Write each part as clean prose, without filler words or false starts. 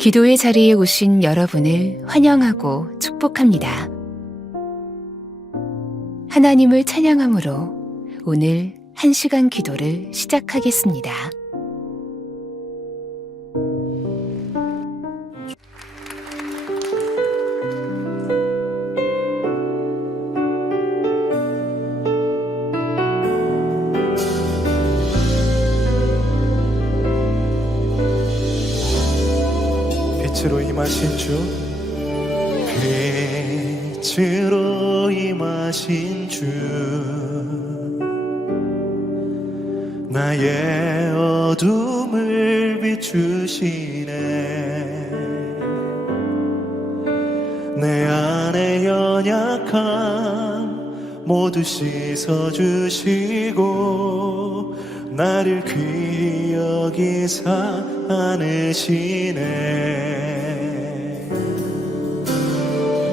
기도의 자리에 오신 여러분을 환영하고 축복합니다. 하나님을 찬양함으로 오늘 1시간 기도를 시작하겠습니다. 빛으로 임하신 주, 빛으로 임하신 주, 나의 어둠을 비추시네. 내 안의 연약함 모두 씻어주시고 나를 귀히 여기사 안으시네.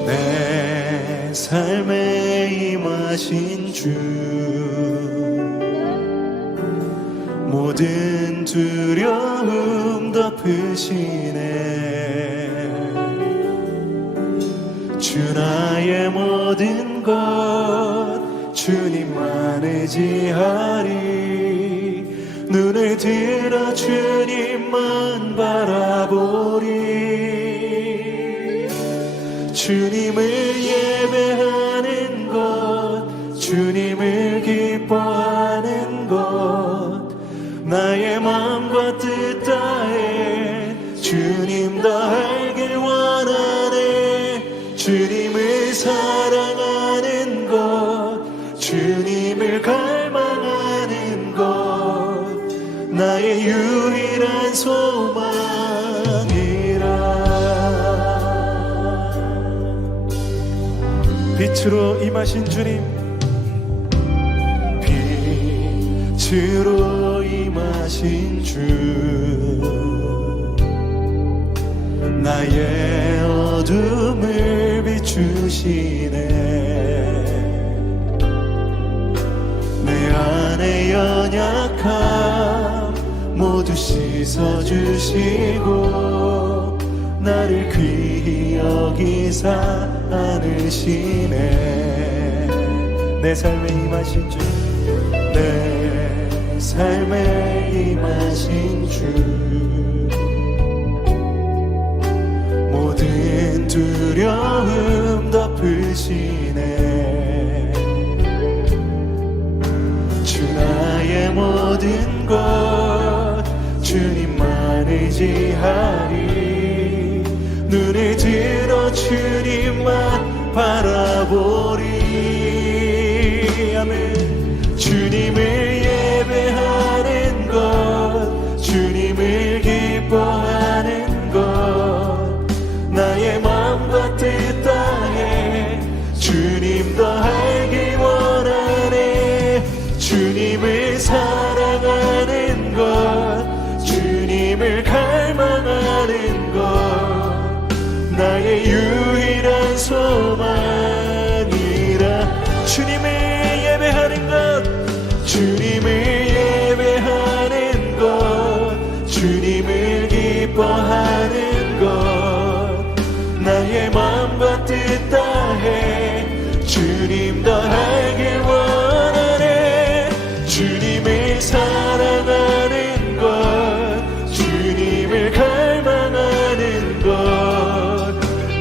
내 삶에 임하신 주, 모든 두려움 덮으시네. 주 나의 모든 것 주님만 의지하리. 눈을 들어 주님만 바라보리. 주님을 예배하는 것, 주님을 기뻐하는 것, 나의 마음과 뜻 다해 주님 더 알길 원하네. 주님을 사랑하는 것, 주님을 갈망하는 것, 나의 유일한 소망이라. 빛으로 임하신 주님, 빛으로 임하신 주, 나의 어둠을 비추시네. 내 안의 연약함 모두 씻어주시고 나를 귀히 여기사 안으시네. 내 삶에 임하신 주, 내 삶에 임하신 주, 모든 두려움 덮으시네. 주 나의 모든 것 주님만 의지하리. 눈을 들어 주님만 바라보리. 아멘. 주님을 예배하는 것, 주님을 기뻐하는 것, 나의 마음과 뜻 다해 주님 더 알길 원하네. 주님을 사랑하는 것, 주님을 갈망하는 것, 나의 유일한 소망이라. 주님을 예배하는 것, 주님을 예배하는 것, 주님을 기뻐하는 것, 나의 마음과 뜻 다해 주님 더 알길 원하네. 주님을 사랑하는 것, 주님을 갈망하는 것,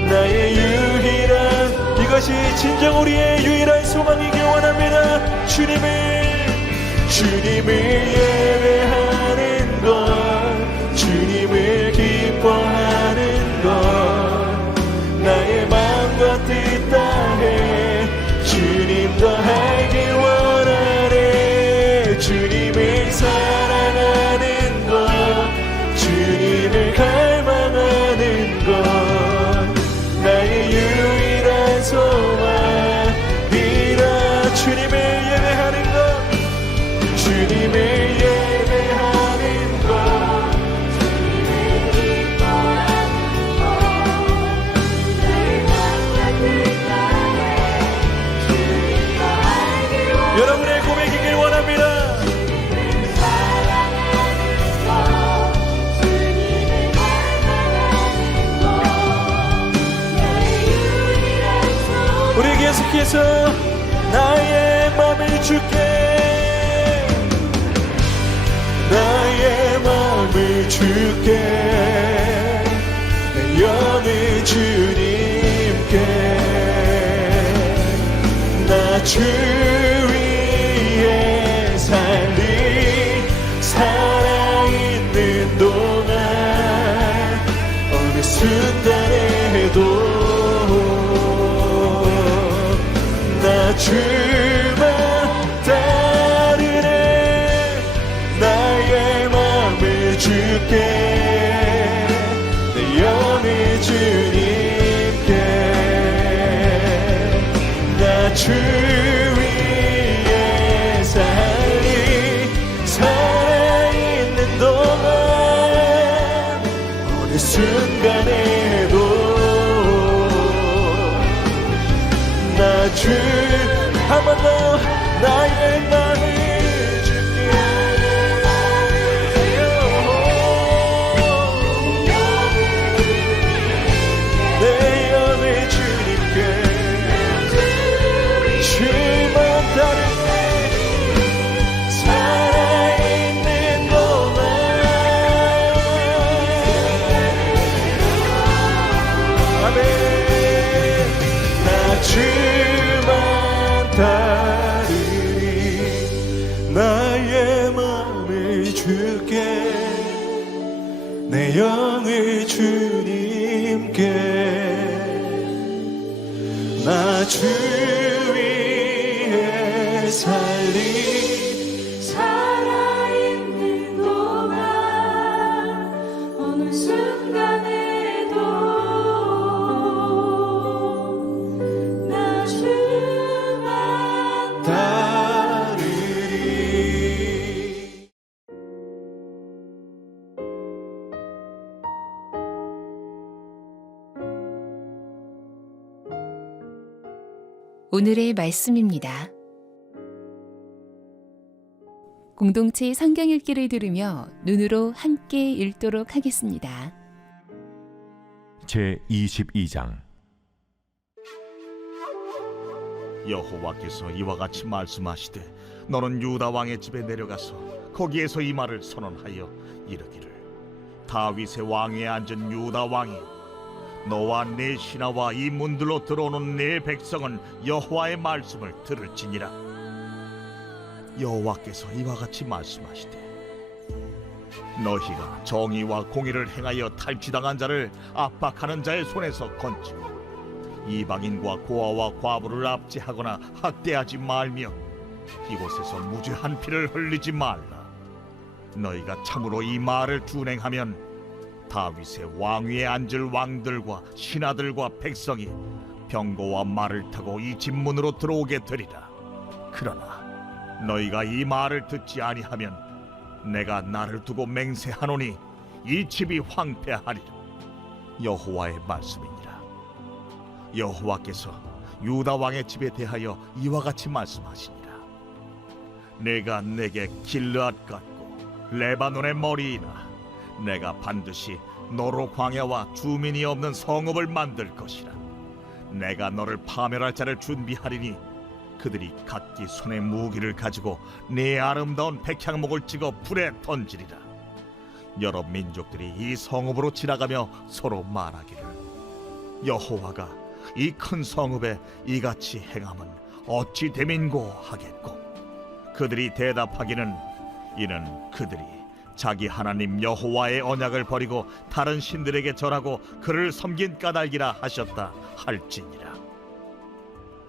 나의 유일한, 이것이 진정 우리의 유일한 소망이길 원합니다. 주님을 예배하는 것, 주님을 기뻐하는 것, 나의 마음과 뜻 다해 주님 더 알길 원하네. 주님을 사랑하는 것, 주님을 갈망하는 것, 나의 유일한 소망이라. 주님을 예배하는 것, 주님을 예배하는 것, 주님을 기뻐하는 것, 나의 마음과 뜻 다해 주님 더 알길 원하네. 여러분의 고백이길 원합니다. 주님을 사랑하는 것, 주님을 갈망하는 위해서 나의 맘을 줄게. 나의 맘을 줄게. 내 영을 주님께. 나 주 위에 살리. 살아있는 동안 어느 순간에도 나 주만 따르네. 나의 맘을 줄게. 내 영을 주님께. 나 주 위에 살리. 살아있는 동안 어느 순간에도 나 주 한 번 더 나의 맘을 줄게. 내 영을 주님께. 주만 따르네. 살아있는 동안 아멘. 나 주만 따르리. 나의 맘을 줄게. 내 영을 주님께. 나 주 위에 살리. 살아있는 동안 어느 순간에도 나 주만 따르리. 오늘의 말씀입니다. 공동체 성경 읽기를 들으며 눈으로 함께 읽도록 하겠습니다. 제 22장. 여호와께서 이와 같이 말씀하시되 너는 유다 왕의 집에 내려가서 거기에서 이 말을 선언하여 이르기를 다윗의 왕위에 앉은 유다 왕이 너와 네 신하와 이 문들로 들어오는 네 백성은 여호와의 말씀을 들을지니라. 여호와께서 이와 같이 말씀하시되 너희가 정의와 공의를 행하여 탈취당한 자를 압박하는 자의 손에서 건지고 이방인과 고아와 과부를 압제하거나 학대하지 말며 이곳에서 무죄한 피를 흘리지 말라. 너희가 참으로 이 말을 준행하면 다윗의 왕위에 앉을 왕들과 신하들과 백성이 병거와 말을 타고 이 집 문으로 들어오게 되리라. 그러나 너희가 이 말을 듣지 아니하면 내가 나를 두고 맹세하노니 이 집이 황폐하리라. 여호와의 말씀이니라. 여호와께서 유다 왕의 집에 대하여 이와 같이 말씀하시니라. 내가 내게 길르앗 같고 레바논의 머리이나 내가 반드시 너로 광야와 주민이 없는 성읍을 만들 것이라. 내가 너를 파멸할 자를 준비하리니 그들이 각기 손에 무기를 가지고 네 아름다운 백향목을 찍어 불에 던지리라. 여러 민족들이 이 성읍으로 지나가며 서로 말하기를 여호와가 이 큰 성읍에 이같이 행함은 어찌 됨인고 하겠고 그들이 대답하기는 이는 그들이 자기 하나님 여호와의 언약을 버리고 다른 신들에게 절하고 그를 섬긴 까닭이라 하셨다 할지니라.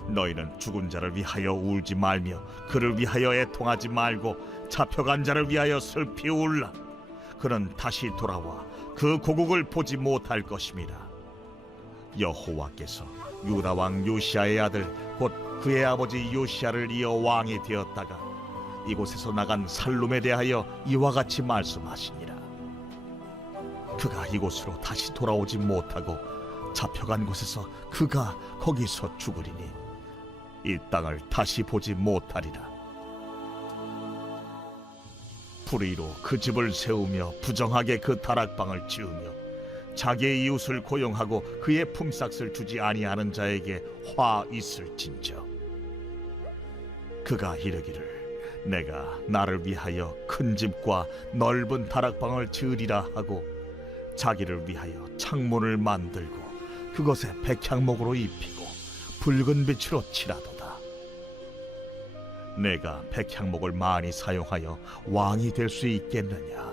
너희는 죽은 자를 위하여 울지 말며 그를 위하여 애통하지 말고 잡혀간 자를 위하여 슬피 울라. 그는 다시 돌아와 그 고국을 보지 못할 것임이라. 여호와께서 유다 왕 요시아의 아들 곧 그의 아버지 요시아를 이어 왕이 되었다가 이곳에서 나간 살룸에 대하여 이와 같이 말씀하시니라. 그가 이곳으로 다시 돌아오지 못하고 잡혀간 곳에서 그가 거기서 죽으리니 이 땅을 다시 보지 못하리라. 불의로 그 집을 세우며 부정하게 그 다락방을 지으며 자기의 이웃을 고용하고 그의 품삯을 주지 아니하는 자에게 화 있을진저 그가 이르기를 내가 나를 위하여 큰 집과 넓은 다락방을 지으리라 하고 자기를 위하여 창문을 만들고 그것에 백향목으로 입히고 붉은 빛으로 칠하도다. 내가 백향목을 많이 사용하여 왕이 될 수 있겠느냐?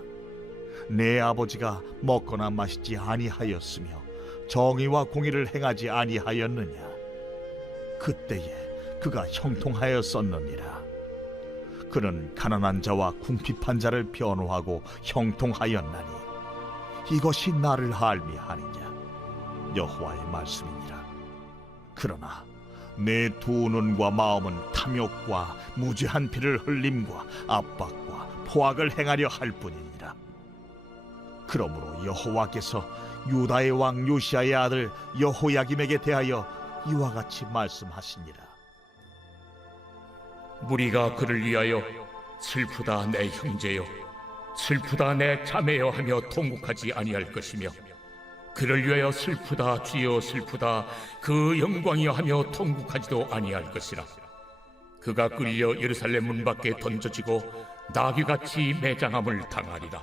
내 아버지가 먹거나 마시지 아니하였으며 정의와 공의를 행하지 아니하였느냐? 그때에 그가 형통하였었느니라. 그는 가난한 자와 궁핍한 자를 변호하고 형통하였나니 이것이 나를 알미하느냐? 여호와의 말씀이니라. 그러나 내 두 눈과 마음은 탐욕과 무죄한 피를 흘림과 압박과 포악을 행하려 할 뿐이니라. 그러므로 여호와께서 유다의 왕 요시야의 아들 여호야김에게 대하여 이와 같이 말씀하시니라. 무리가 그를 위하여 슬프다 내 형제여, 슬프다 내 자매여 하며 통곡하지 아니할 것이며, 그를 위하여 슬프다 주여 슬프다 그 영광이여 하며 통곡하지도 아니할 것이라. 그가 끌려 예루살렘 문 밖에 던져지고 나귀같이 매장함을 당하리라.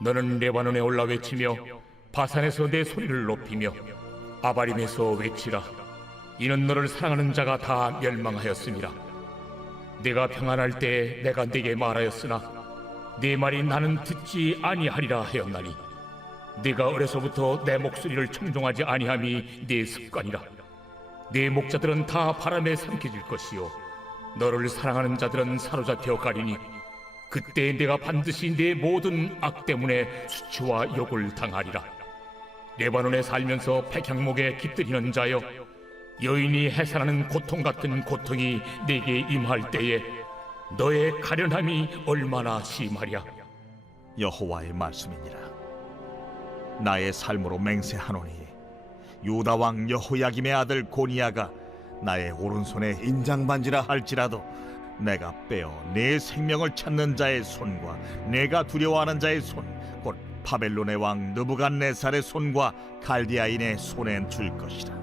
너는 레바논에 올라 외치며 바산에서 내 소리를 높이며 아바림에서 외치라. 이는 너를 사랑하는 자가 다 멸망하였음이라. 내가 평안할 때에 내가 네게 말하였으나 네 말이 나는 듣지 아니하리라 하였나니, 네가 어려서부터 내 목소리를 청종하지 아니함이 네 습관이라. 네 목자들은 다 바람에 삼켜질 것이요 너를 사랑하는 자들은 사로잡혀 가리니, 그때 내가 반드시 네 모든 악 때문에 수치와 욕을 당하리라. 레바논에 살면서 백향목에 깃들이는 자여, 여인이 해산하는 고통 같은 고통이 내게 임할 때에 너의 가련함이 얼마나 심하랴. 여호와의 말씀이니라. 나의 삶으로 맹세하노니 유다 왕 여호야김의 아들 고니야가 나의 오른손에 인장반지라 할지라도 내가 빼어 내 생명을 찾는 자의 손과 내가 두려워하는 자의 손, 곧 바벨론의 왕 느부갓네살의 손과 갈디아인의 손에 줄 것이라.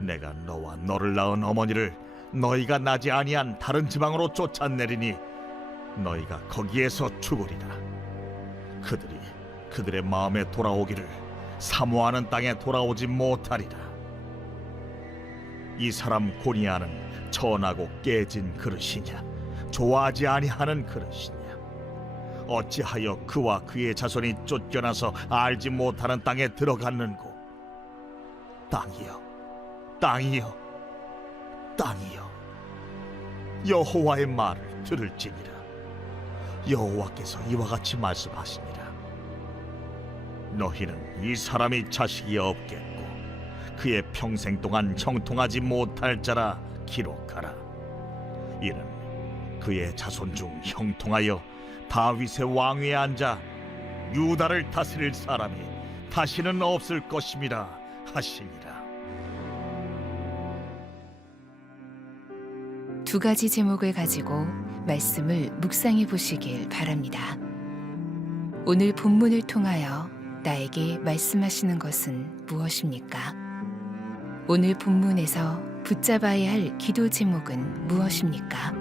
내가 너와 너를 낳은 어머니를 너희가 나지 아니한 다른 지방으로 쫓아내리니 너희가 거기에서 죽으리라. 그들이 그들의 마음에 돌아오기를 사모하는 땅에 돌아오지 못하리라. 이 사람 고니야는 천하고 깨진 그릇이냐? 좋아하지 아니하는 그릇이냐? 어찌하여 그와 그의 자손이 쫓겨나서 알지 못하는 땅에 들어갔는고? 땅이여, 땅이여, 땅이여, 여호와의 말을 들을지니라. 여호와께서 이와 같이 말씀하시니라. 너희는 이 사람이 자식이 없겠고 그의 평생 동안 형통하지 못할 자라 기록하라. 이는 그의 자손 중 형통하여 다윗의 왕위에 앉아 유다를 다스릴 사람이 다시는 없을 것임이라 하시니라. 두 가지 제목을 가지고 말씀을 묵상해 보시길 바랍니다. 오늘 본문을 통하여 나에게 말씀하시는 것은 무엇입니까? 오늘 본문에서 붙잡아야 할 기도 제목은 무엇입니까?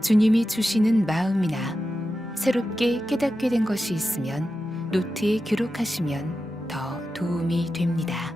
주님이 주시는 마음이나 새롭게 깨닫게 된 것이 있으면 노트에 기록하시면 더 도움이 됩니다.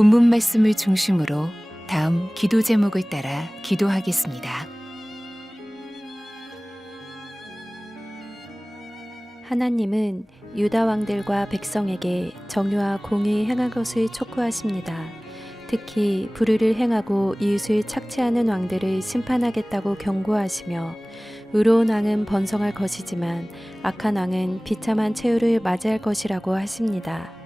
본문 말씀을 중심으로 다음 기도 제목을 따라 기도하겠습니다. 하나님은 유다 왕들과 백성에게 정의와 공의 행할 것을 촉구하십니다. 특히 불의를 행하고 이웃을 착취하는 왕들을 심판하겠다고 경고하시며 의로운 왕은 번성할 것이지만 악한 왕은 비참한 최후를 맞이할 것이라고 하십니다.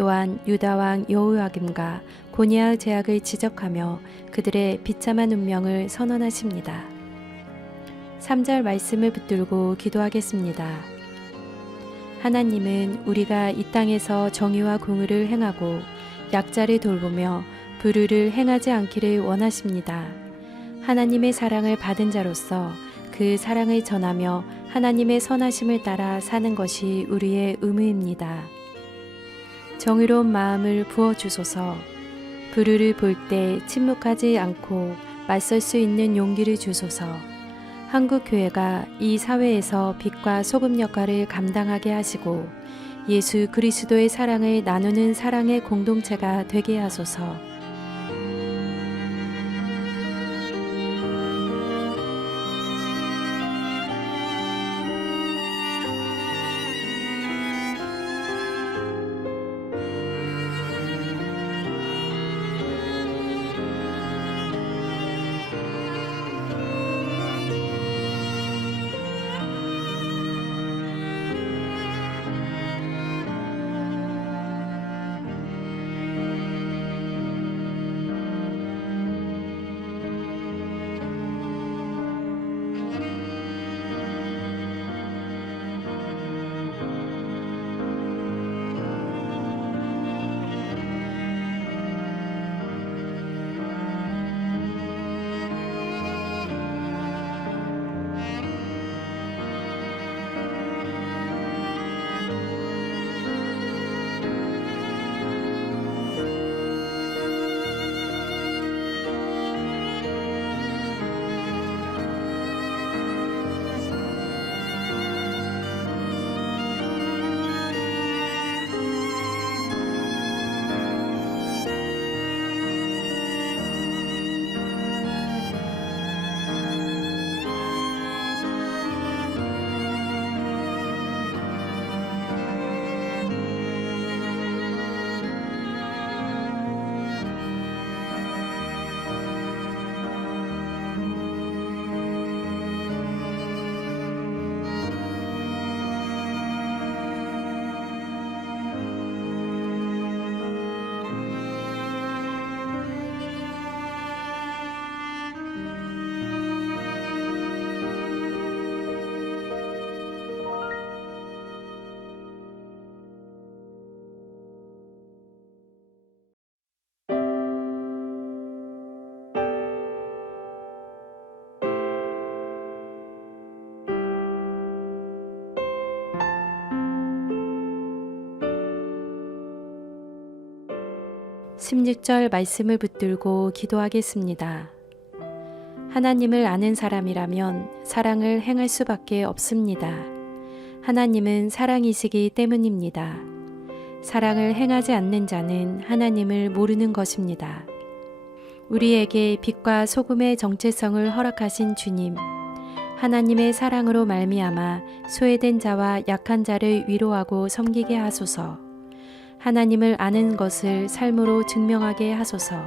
또한 유다 왕 여호야김과 고니아의 죄악을 지적하며 그들의 비참한 운명을 선언하십니다. 3절 말씀을 붙들고 기도하겠습니다. 하나님은 우리가 이 땅에서 정의와 공의를 행하고 약자를 돌보며 불의를 행하지 않기를 원하십니다. 하나님의 사랑을 받은 자로서 그 사랑을 전하며 하나님의 선하심을 따라 사는 것이 우리의 의무입니다. 정의로운 마음을 부어주소서. 불의를 볼 때 침묵하지 않고 맞설 수 있는 용기를 주소서. 한국교회가 이 사회에서 빛과 소금 역할을 감당하게 하시고 예수 그리스도의 사랑을 나누는 사랑의 공동체가 되게 하소서. (16절) 말씀을 붙들고 기도하겠습니다. 하나님을 아는 사람이라면 사랑을 행할 수밖에 없습니다. 하나님은 사랑이시기 때문입니다. 사랑을 행하지 않는 자는 하나님을 모르는 것입니다. 우리에게 빛과 소금의 정체성을 허락하신 주님, 하나님의 사랑으로 말미암아 소외된 자와 약한 자를 위로하고 섬기게 하소서. 하나님을 아는 것을 삶으로 증명하게 하소서.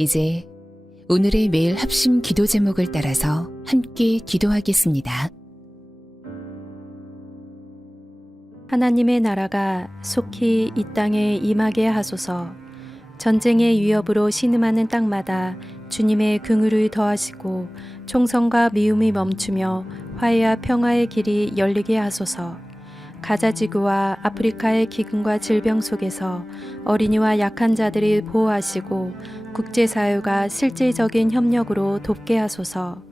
이제 오늘의 매일 합심 기도 제목을 따라서 함께 기도하겠습니다. 하나님의 나라가 속히 이 땅에 임하게 하소서. 전쟁의 위협으로 신음하는 땅마다 주님의 긍휼을 더하시고 총성과 미움이 멈추며 화해와 평화의 길이 열리게 하소서. 가자 지구와 아프리카의 기근과 질병 속에서 어린이와 약한 자들을 보호하시고 국제사회가 실질적인 협력으로 돕게 하소서.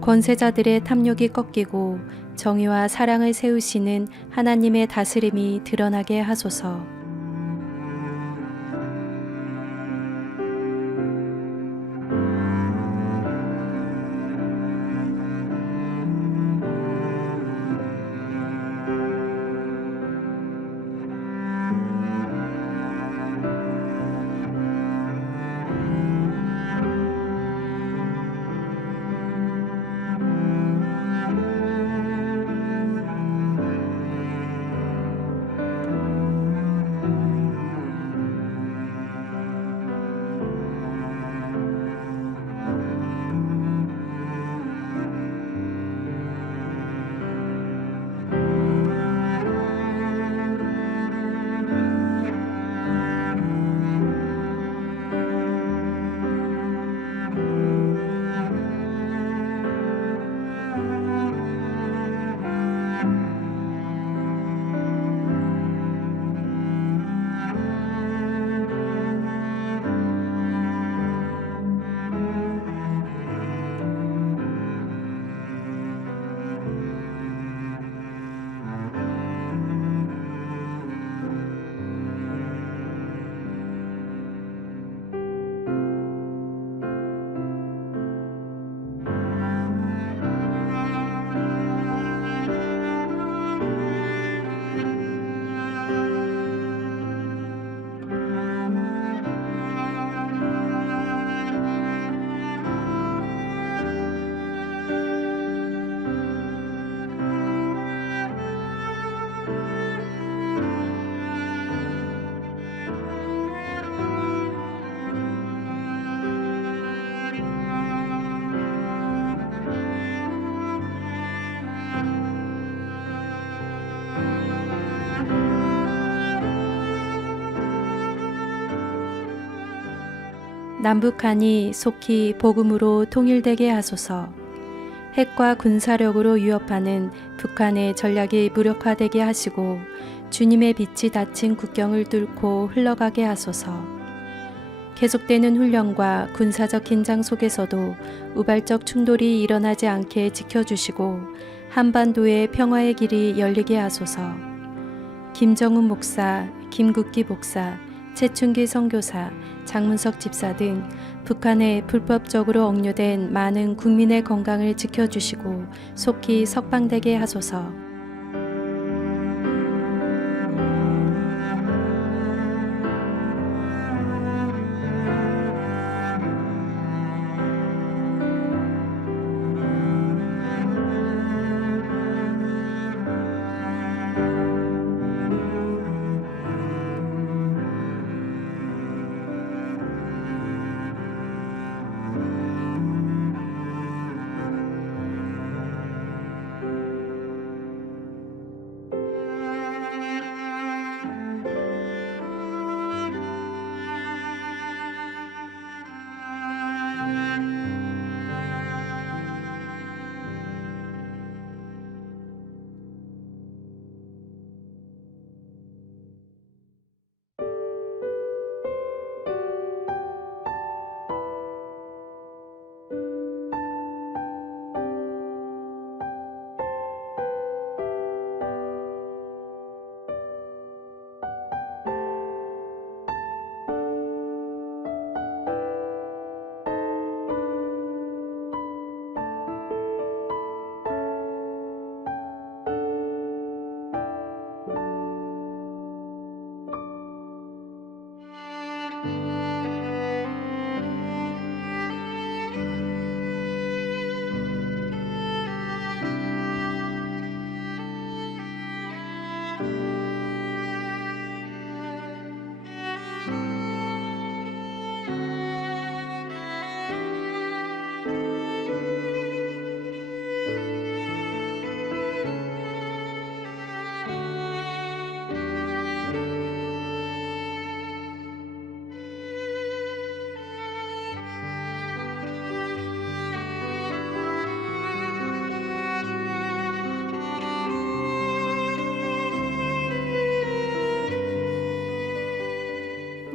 권세자들의 탐욕이 꺾이고 정의와 사랑을 세우시는 하나님의 다스림이 드러나게 하소서. 남북한이 속히 복음으로 통일되게 하소서. 핵과 군사력으로 위협하는 북한의 전략이 무력화되게 하시고 주님의 빛이 닫힌 국경을 뚫고 흘러가게 하소서. 계속되는 훈련과 군사적 긴장 속에서도 우발적 충돌이 일어나지 않게 지켜주시고 한반도의 평화의 길이 열리게 하소서. 김정은 목사, 김국기 목사, 최춘기 선교사, 장문석 집사 등 북한에 불법적으로 억류된 많은 국민의 건강을 지켜주시고 속히 석방되게 하소서.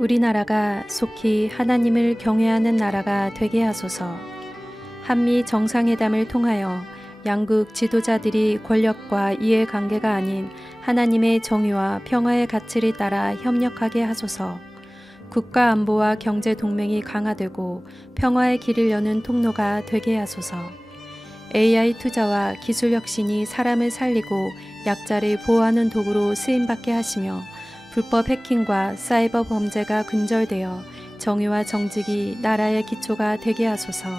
우리나라가 속히 하나님을 경외하는 나라가 되게 하소서. 한미 정상회담을 통하여 양국 지도자들이 권력과 이해관계가 아닌 하나님의 정의와 평화의 가치를 따라 협력하게 하소서. 국가 안보와 경제 동맹이 강화되고 평화의 길을 여는 통로가 되게 하소서. AI 투자와 기술 혁신이 사람을 살리고 약자를 보호하는 도구로 쓰임받게 하시며 불법 해킹과 사이버 범죄가 근절되어 정의와 정직이 나라의 기초가 되게 하소서.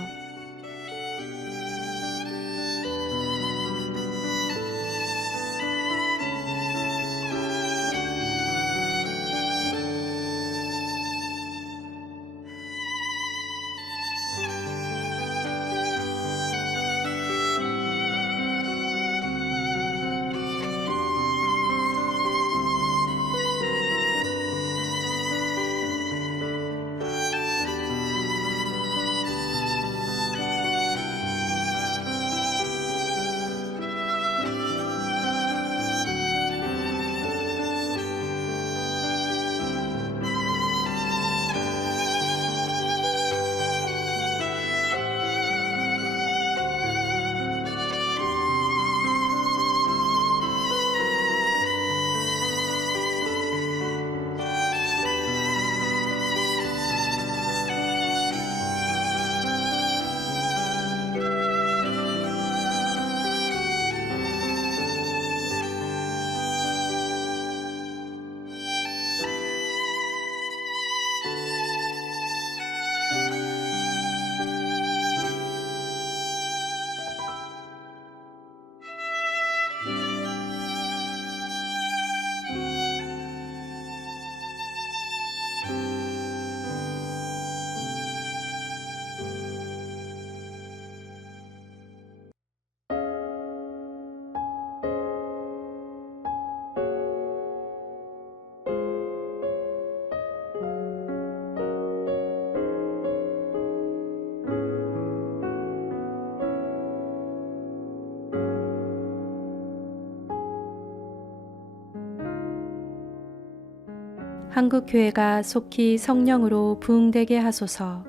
한국교회가 속히 성령으로 부흥되게 하소서.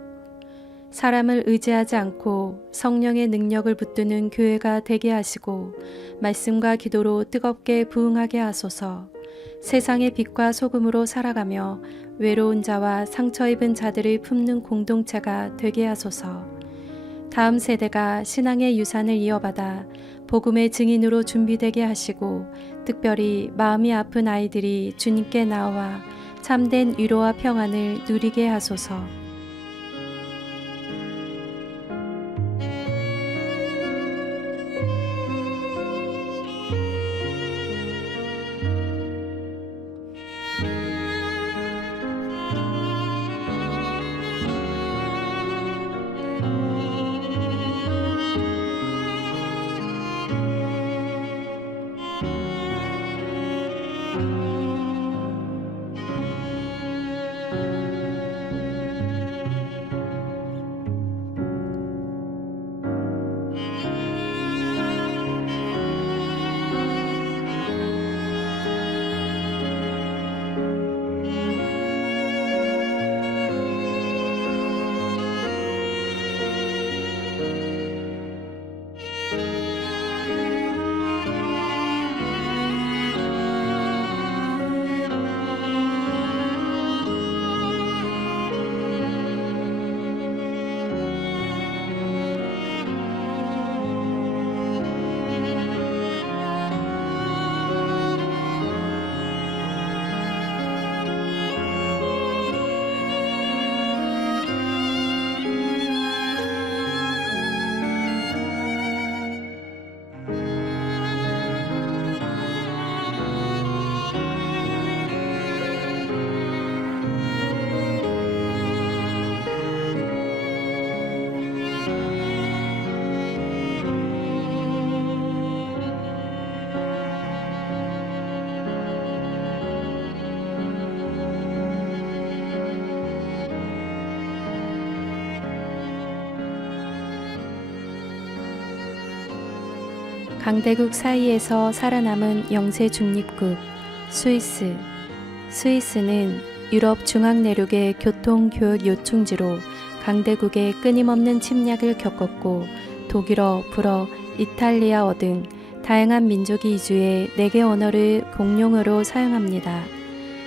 사람을 의지하지 않고 성령의 능력을 붙드는 교회가 되게 하시고 말씀과 기도로 뜨겁게 부흥하게 하소서. 세상의 빛과 소금으로 살아가며 외로운 자와 상처 입은 자들을 품는 공동체가 되게 하소서. 다음 세대가 신앙의 유산을 이어받아 복음의 증인으로 준비되게 하시고 특별히 마음이 아픈 아이들이 주님께 나와 참된 위로와 평안을 누리게 하소서. 강대국 사이에서 살아남은 영세 중립국 스위스. 스위스는 유럽 중앙 내륙의 교통 교역 요충지로 강대국의 끊임없는 침략을 겪었고 독일어, 불어, 이탈리아어 등 다양한 민족이 이주해 4개 언어를 공용어로 사용합니다.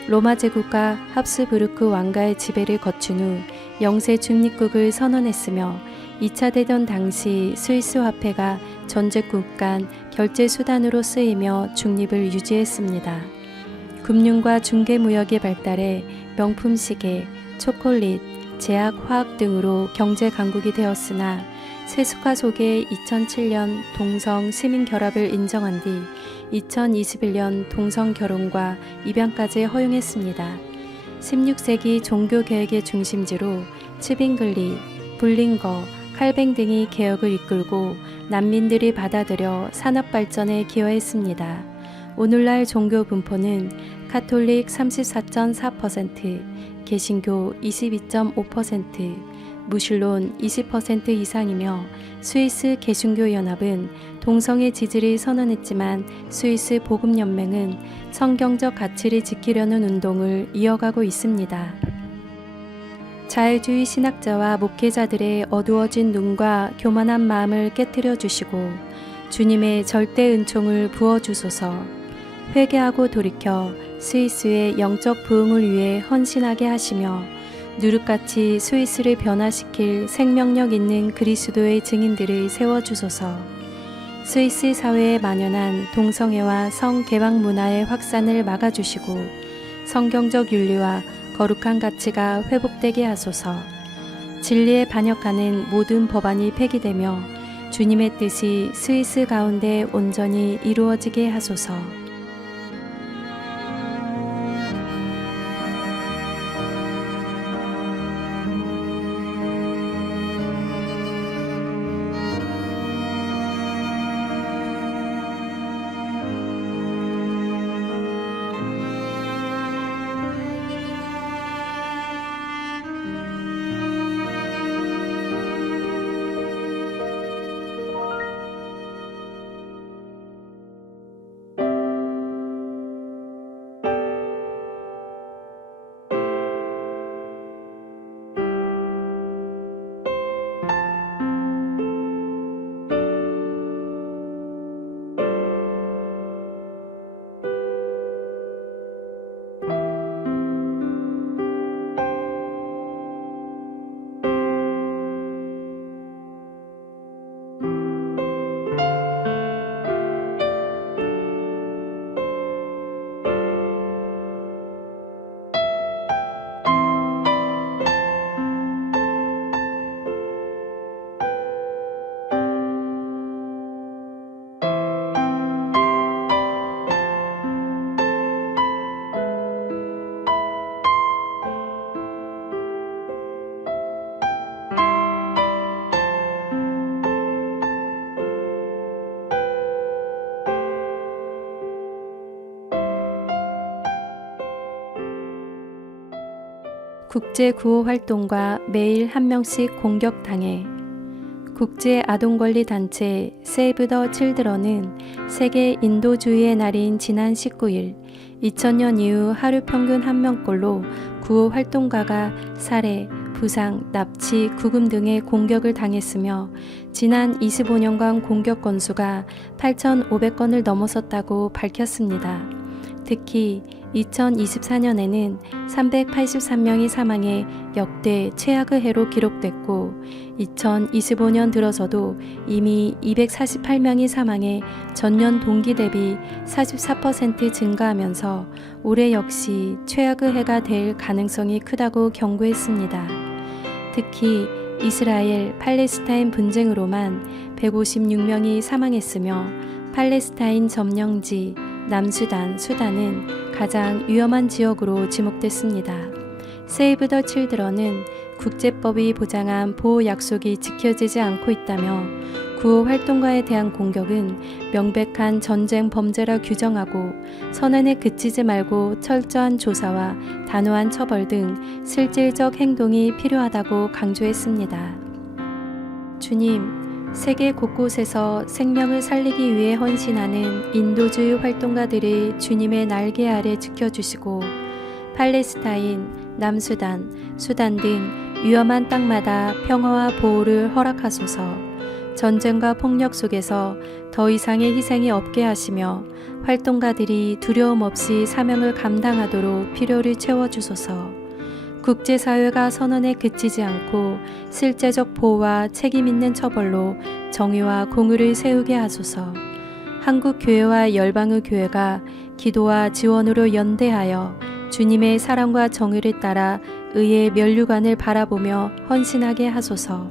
로마 제국과 합스부르크 왕가의 지배를 거친 후 영세 중립국을 선언했으며 2차 대전 당시 스위스 화폐가 전제국 간 결제 수단으로 쓰이며 중립을 유지했습니다. 금융과 중개무역이 발달해 명품 시계, 초콜릿, 제약, 화학 등으로 경제 강국이 되었으나 세속화 속에 2007년 동성 시민 결합을 인정한 뒤 2021년 동성 결혼과 입양까지 허용했습니다. 16세기 종교 개혁의 중심지로 츠빙글리, 불링거, 칼뱅 등이 개혁을 이끌고 난민들이 받아들여 산업 발전에 기여했습니다. 오늘날 종교 분포는 카톨릭 34.4%, 개신교 22.5%, 무슬론 20% 이상이며 스위스 개신교 연합은 동성애 지지를 선언했지만 스위스 복음연맹은 성경적 가치를 지키려는 운동을 이어가고 있습니다. 자유주의 신학자와 목회자들의 어두워진 눈과 교만한 마음을 깨트려 주시고 주님의 절대 은총을 부어주소서. 회개하고 돌이켜 스위스의 영적 부흥을 위해 헌신하게 하시며 누룩같이 스위스를 변화시킬 생명력 있는 그리스도의 증인들을 세워주소서. 스위스 사회에 만연한 동성애와 성개방 문화의 확산을 막아주시고 성경적 윤리와 거룩한 가치가 회복되게 하소서. 진리에 반역하는 모든 법안이 폐기되며 주님의 뜻이 스위스 가운데 온전히 이루어지게 하소서. 국제 구호 활동과 매일 한 명씩 공격당해. 국제 아동권리 단체 세이브 더 칠드런은 세계 인도주의의 날인 지난 19일 2000년 이후 하루 평균 한 명꼴로 구호 활동가가 살해, 부상, 납치, 구금 등의 공격을 당했으며 지난 25년간 공격 건수가 8,500건을 넘어섰다고 밝혔습니다. 특히 2024년에는 383명이 사망해 역대 최악의 해로 기록됐고 2025년 들어서도 이미 248명이 사망해 전년 동기 대비 44% 증가하면서 올해 역시 최악의 해가 될 가능성이 크다고 경고했습니다. 특히 이스라엘, 팔레스타인 분쟁으로만 156명이 사망했으며 팔레스타인 점령지 남수단, 수단은 가장 위험한 지역으로 지목됐습니다. 세이브 더 칠드런은 국제법이 보장한 보호 약속이 지켜지지 않고 있다며 구호 활동가에 대한 공격은 명백한 전쟁 범죄라 규정하고 선언에 그치지 말고 철저한 조사와 단호한 처벌 등 실질적 행동이 필요하다고 강조했습니다. 주님, 세계 곳곳에서 생명을 살리기 위해 헌신하는 인도주의 활동가들이 주님의 날개 아래 지켜주시고 팔레스타인, 남수단, 수단 등 위험한 땅마다 평화와 보호를 허락하소서. 전쟁과 폭력 속에서 더 이상의 희생이 없게 하시며 활동가들이 두려움 없이 사명을 감당하도록 필요를 채워주소서. 국제사회가 선언에 그치지 않고 실제적 보호와 책임 있는 처벌로 정의와 공의를 세우게 하소서. 한국 교회와 열방의 교회가 기도와 지원으로 연대하여 주님의 사랑과 정의를 따라 의의 면류관을 바라보며 헌신하게 하소서.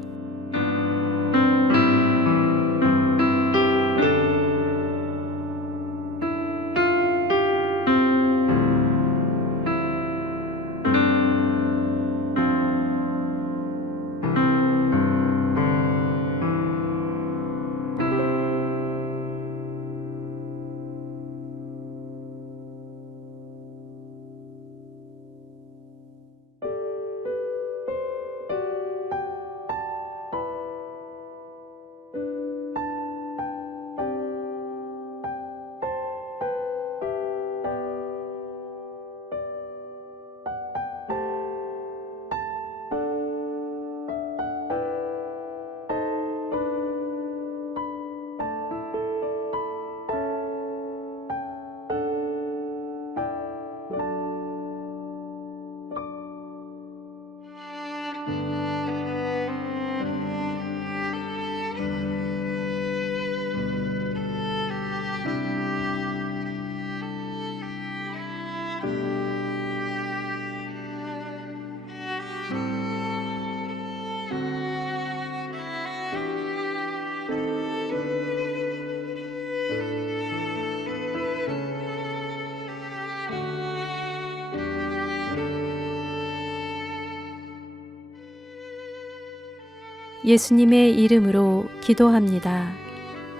예수님의 이름으로 기도합니다.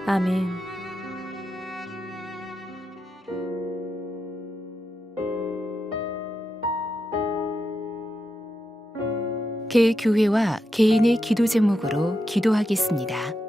아멘. 개교회와 개인의 기도 제목으로 기도하겠습니다.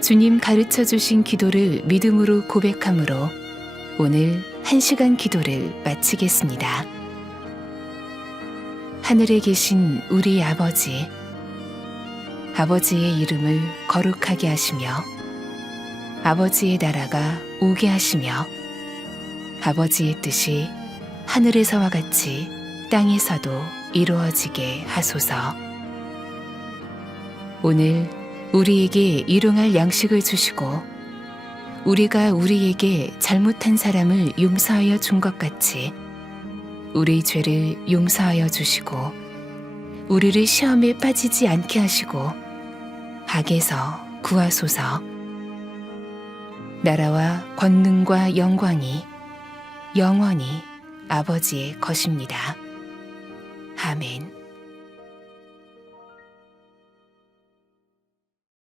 주님 가르쳐 주신 기도를 믿음으로 고백함으로 오늘 1시간 기도를 마치겠습니다. 하늘에 계신 우리 아버지, 아버지의 이름을 거룩하게 하시며 아버지의 나라가 오게 하시며 아버지의 뜻이 하늘에서와 같이 땅에서도 이루어지게 하소서. 오늘 우리에게 일용할 양식을 주시고 우리가 우리에게 잘못한 사람을 용서하여 준 것 같이 우리 죄를 용서하여 주시고 우리를 시험에 빠지지 않게 하시고 악에서 구하소서. 나라와 권능과 영광이 영원히 아버지의 것입니다. 아멘.